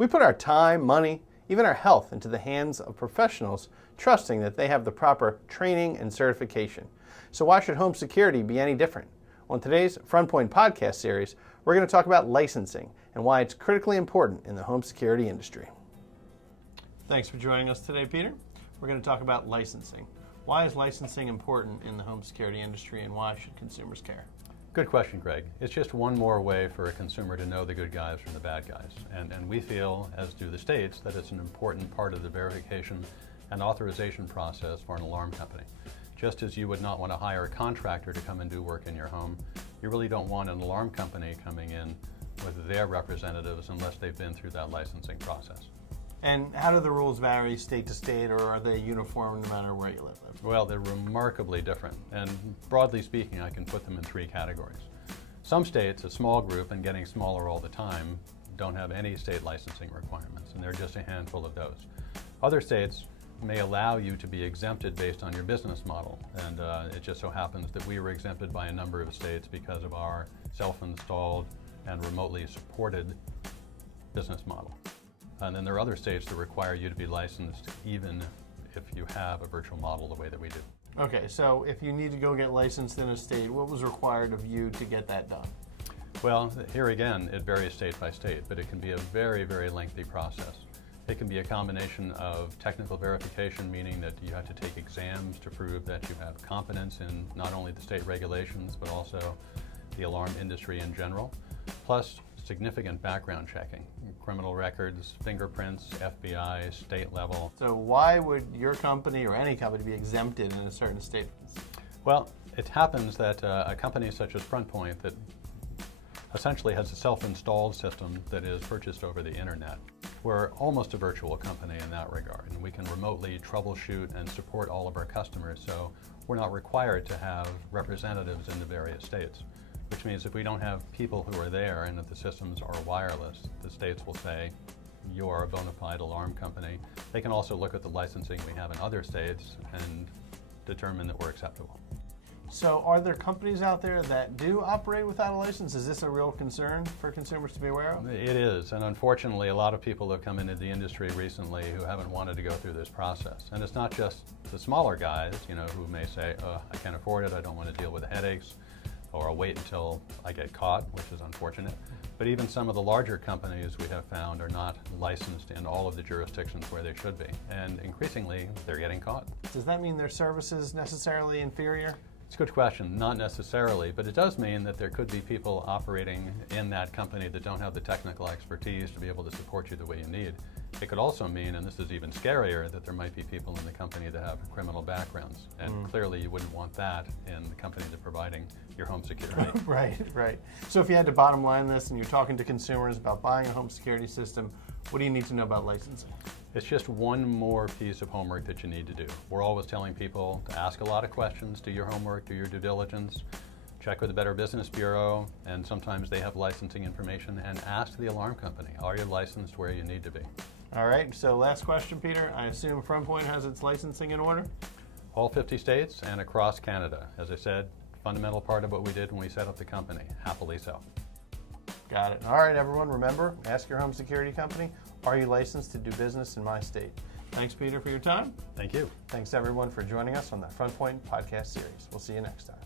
We put our time, money, even our health into the hands of professionals, trusting that they have the proper training and certification. So why should home security be any different? On today's FrontPoint podcast series, we're going to talk about licensing and why it's critically important in the home security industry. Thanks for joining us today, Peter. We're going to talk about licensing. Why is licensing important in the home security industry, and why should consumers care? Good question, Greg. It's just one more way for a consumer to know the good guys from the bad guys. And we feel, as do the states, that it's an important part of the verification and authorization process for an alarm company. Just as you would not want to hire a contractor to come and do work in your home, you really don't want an alarm company coming in with their representatives unless they've been through that licensing process. And how do the rules vary state to state, or are they uniform no matter where you live? Well, they're remarkably different, and broadly speaking, I can put them in three categories. Some states, a small group and getting smaller all the time, don't have any state licensing requirements, and there are just a handful of those. Other states may allow you to be exempted based on your business model, and it just so happens that we were exempted by a number of states because of our self-installed and remotely supported business model. And then there are other states that require you to be licensed even if you have a virtual model the way that we do. Okay, so if you need to go get licensed in a state, what was required of you to get that done? Well, here again, it varies state by state, but it can be a very, very lengthy process. It can be a combination of technical verification, meaning that you have to take exams to prove that you have competence in not only the state regulations, but also the alarm industry in general, plus significant background checking, criminal records, fingerprints, FBI, state level. So why would your company or any company be exempted in a certain state? Well, it happens that a company such as FrontPoint that essentially has a self-installed system that is purchased over the internet. We're almost a virtual company in that regard, and we can remotely troubleshoot and support all of our customers, so we're not required to have representatives in the various states. Which means if we don't have people who are there and if the systems are wireless, the states will say, you are a bona fide alarm company. They can also look at the licensing we have in other states and determine that we're acceptable. So are there companies out there that do operate without a license? Is this a real concern for consumers to be aware of? It is, and unfortunately a lot of people have come into the industry recently who haven't wanted to go through this process. And it's not just the smaller guys, who may say, I can't afford it, I don't want to deal with the headaches, or I'll wait until I get caught, which is unfortunate. But even some of the larger companies we have found are not licensed in all of the jurisdictions where they should be. And increasingly, they're getting caught. Does that mean their service is necessarily inferior? It's a good question. Not necessarily, but it does mean that there could be people operating in that company that don't have the technical expertise to be able to support you the way you need. It could also mean, and this is even scarier, that there might be people in the company that have criminal backgrounds. And clearly you wouldn't want that in the company that's providing your home security. Right. So if you had to bottom line this and you're talking to consumers about buying a home security system, what do you need to know about licensing? It's just one more piece of homework that you need to do. We're always telling people to ask a lot of questions, do your homework, do your due diligence, check with the Better Business Bureau, and sometimes they have licensing information, and ask the alarm company, are you licensed where you need to be? All right, so last question, Peter. I assume FrontPoint has its licensing in order? All 50 states and across Canada. As I said, fundamental part of what we did when we set up the company, happily so. Got it. All right, everyone, remember, ask your home security company, are you licensed to do business in my state? Thanks, Peter, for your time. Thank you. Thanks, everyone, for joining us on the FrontPoint podcast series. We'll see you next time.